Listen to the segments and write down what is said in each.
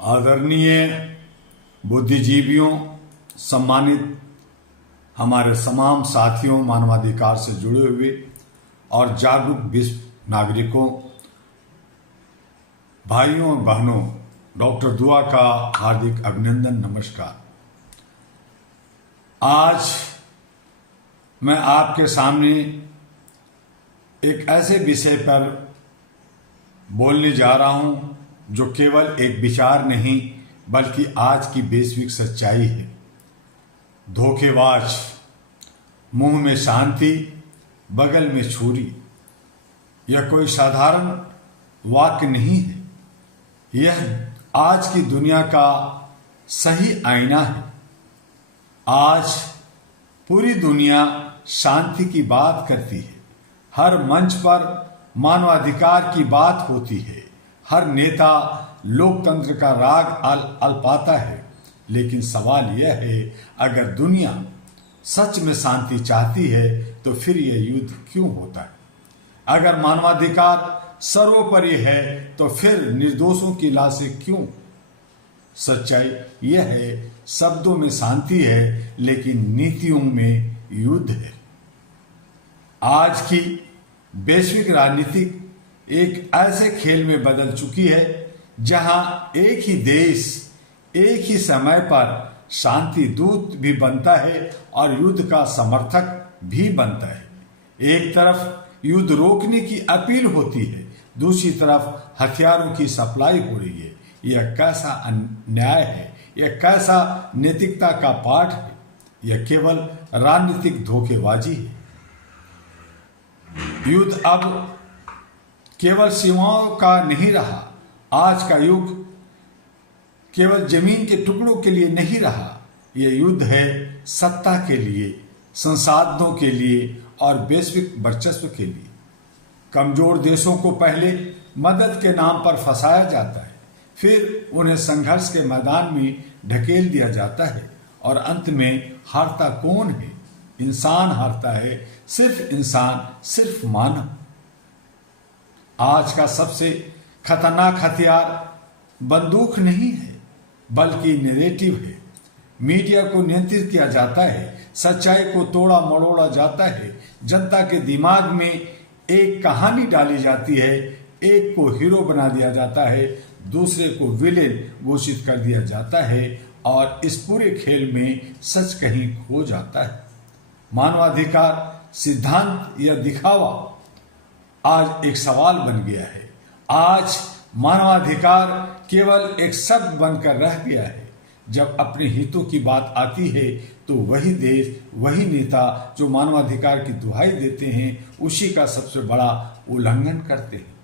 आदरणीय बुद्धिजीवियों, सम्मानित हमारे तमाम साथियों, मानवाधिकार से जुड़े हुए और जागरूक विश्व नागरिकों, भाइयों और बहनों, डॉक्टर दुआ का हार्दिक अभिनंदन, नमस्कार। आज मैं आपके सामने एक ऐसे विषय पर बोलने जा रहा हूं जो केवल एक विचार नहीं बल्कि आज की वैश्विक सच्चाई है। धोखेबाज, मुंह में शांति बगल में छुरी, यह कोई साधारण वाक्य नहीं है। यह आज की दुनिया का सही आईना है। आज पूरी दुनिया शांति की बात करती है। हर मंच पर मानवाधिकार की बात होती है। हर नेता लोकतंत्र का राग अल्पाता है। लेकिन सवाल यह है, अगर दुनिया सच में शांति चाहती है तो फिर यह युद्ध क्यों होता है? अगर मानवाधिकार सर्वोपरि है तो फिर निर्दोषों की लाशें क्यों? सच्चाई यह है, शब्दों में शांति है लेकिन नीतियों में युद्ध है। आज की वैश्विक राजनीति एक ऐसे खेल में बदल चुकी है जहां एक ही देश एक ही समय पर शांति दूत भी बनता है और युद्ध का समर्थक भी बनता है। एक तरफ युद्ध रोकने की अपील होती है, दूसरी तरफ हथियारों की सप्लाई हो रही है। यह कैसा अन्याय है? यह कैसा नैतिकता का पाठ है? यह केवल राजनीतिक धोखेबाजी है। युद्ध अब केवल सीमाओं का नहीं रहा। आज का युग केवल जमीन के टुकड़ों के लिए नहीं रहा। यह युद्ध है सत्ता के लिए, संसाधनों के लिए और वैश्विक वर्चस्व के लिए। कमजोर देशों को पहले मदद के नाम पर फंसाया जाता है, फिर उन्हें संघर्ष के मैदान में ढकेल दिया जाता है और अंत में हारता कौन है? इंसान हारता है, सिर्फ इंसान, सिर्फ मानव। आज का सबसे खतरनाक हथियार बंदूक नहीं है बल्कि नैरेटिव है। मीडिया को नियंत्रित किया जाता है, सच्चाई को तोड़ा मरोड़ा जाता है, जनता के दिमाग में एक कहानी डाली जाती है, एक को हीरो बना दिया जाता है, दूसरे को विलेन घोषित कर दिया जाता है और इस पूरे खेल में सच कहीं खो जाता है। मानवाधिकार सिद्धांत या दिखावा आज एक सवाल बन गया है। आज मानवाधिकार केवल एक शब्द बनकर रह गया है। जब अपने हितों की बात आती है तो वही देश, वही नेता जो मानवाधिकार की दुहाई देते हैं, उसी का सबसे बड़ा उल्लंघन करते हैं।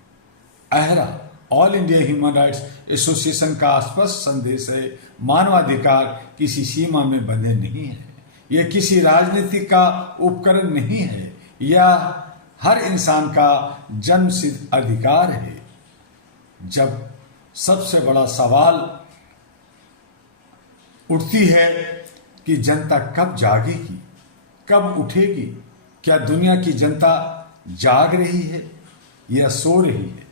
आहरा, all India human rights association का स्पष्ट संदेश है, मानवाधिकार किसी सीमा में बंधे नहीं है। यह किसी राजनीति का उपकरण नहीं है। यह हर इंसान का जन्मसिद्ध अधिकार है। जब सबसे बड़ा सवाल उठती है कि जनता कब जागेगी, कब उठेगी? क्या दुनिया की जनता जाग रही है या सो रही है?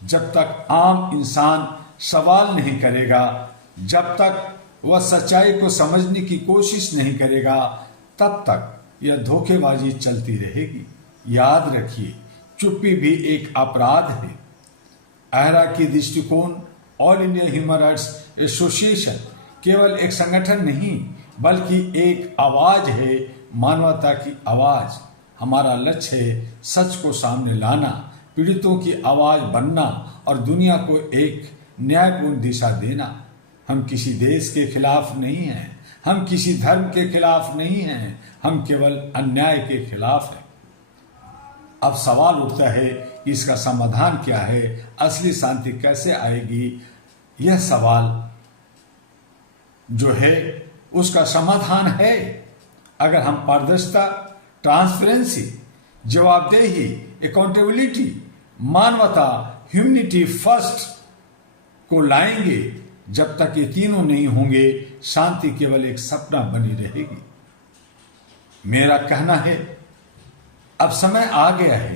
जब तक आम इंसान सवाल नहीं करेगा, जब तक वह सच्चाई को समझने की कोशिश नहीं करेगा, तब तक यह धोखेबाजी चलती रहेगी। याद रखिए, चुप्पी भी एक अपराध है। आहरा की दृष्टिकोण, all India human rights association केवल एक संगठन नहीं बल्कि एक आवाज है, मानवता की आवाज। हमारा लक्ष्य है सच को सामने लाना, पीड़ितों की आवाज बनना और दुनिया को एक न्यायपूर्ण दिशा देना। हम किसी देश के खिलाफ नहीं हैं, हम किसी धर्म के खिलाफ नहीं हैं, हम केवल अन्याय के खिलाफ हैं। अब सवाल उठता है कि इसका समाधान क्या है? असली शांति कैसे आएगी? यह सवाल जो है उसका समाधान है अगर हम पारदर्शिता, ट्रांसपेरेंसी, जवाबदेही, अकाउंटेबिलिटी, मानवता, ह्यूमनिटी फर्स्ट को लाएंगे। जब तक ये तीनों नहीं होंगे, शांति केवल एक सपना बनी रहेगी। मेरा कहना है, अब समय आ गया है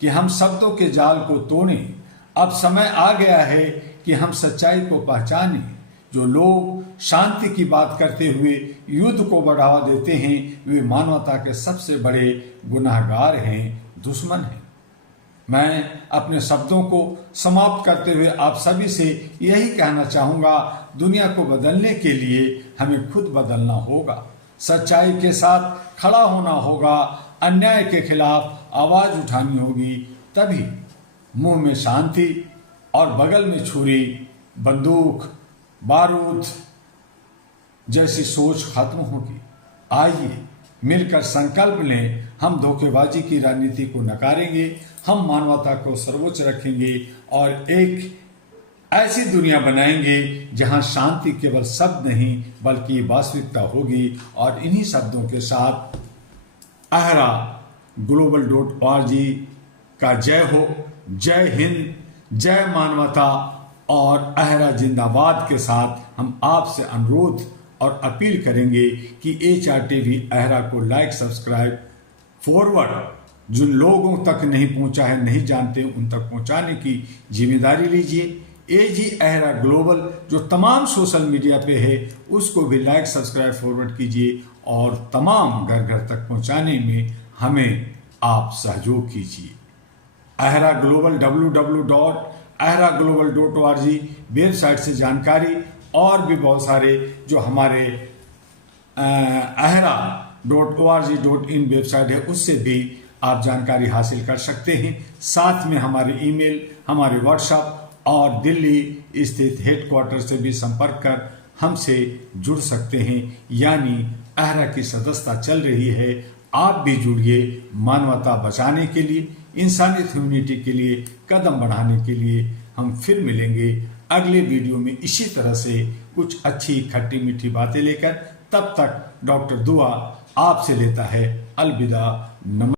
कि हम शब्दों के जाल को तोड़ें। अब समय आ गया है कि हम सच्चाई को पहचानें। जो लोग शांति की बात करते हुए युद्ध को बढ़ावा देते हैं वे मानवता के सबसे बड़े गुनाहगार हैं, दुश्मन हैं। मैं अपने शब्दों को समाप्त करते हुए आप सभी से यही कहना चाहूँगा, दुनिया को बदलने के लिए हमें खुद बदलना होगा, सच्चाई के साथ खड़ा होना होगा, अन्याय के खिलाफ आवाज़ उठानी होगी। तभी मुंह में शांति और बगल में छुरी, बंदूक, बारूद जैसी सोच खत्म होगी। आइए मिलकर संकल्प लें, हम धोखेबाजी की राजनीति को नकारेंगे, हम मानवता को सर्वोच्च रखेंगे और एक ऐसी दुनिया बनाएंगे जहां शांति केवल शब्द नहीं बल्कि वास्तविकता होगी। और इन्हीं शब्दों के साथ आहरा global.org का जय हो, जय हिंद, जय मानवता और आहरा जिंदाबाद के साथ हम आपसे अनुरोध और अपील करेंगे कि HRTV आहरा को लाइक, सब्सक्राइब, फॉरवर्ड जिन लोगों तक नहीं पहुंचा है, नहीं जानते, उन तक पहुंचाने की जिम्मेदारी लीजिए। AG आहरा ग्लोबल जो तमाम सोशल मीडिया पे है उसको भी लाइक, सब्सक्राइब, फॉरवर्ड कीजिए और तमाम घर घर तक पहुंचाने में हमें आप सहयोग कीजिए। आहरा ग्लोबल www.ahraglobal.org वेबसाइट से जानकारी और भी बहुत सारे जो हमारे ahra.org.in वेबसाइट है उससे भी आप जानकारी हासिल कर सकते हैं। साथ में हमारे ईमेल, हमारे व्हाट्सएप और दिल्ली स्थित हेडक्वार्टर से भी संपर्क कर हमसे जुड़ सकते हैं। यानी आहरा की सदस्यता चल रही है, आप भी जुड़िए। मानवता बचाने के लिए, इंसानियत ह्यूमैनिटी के लिए कदम बढ़ाने के लिए हम फिर मिलेंगे अगले वीडियो में इसी तरह से कुछ अच्छी खट्टी मीठी बातें लेकर। तब तक डॉक्टर दुआ आपसे लेता है अलविदा। नमस्कार।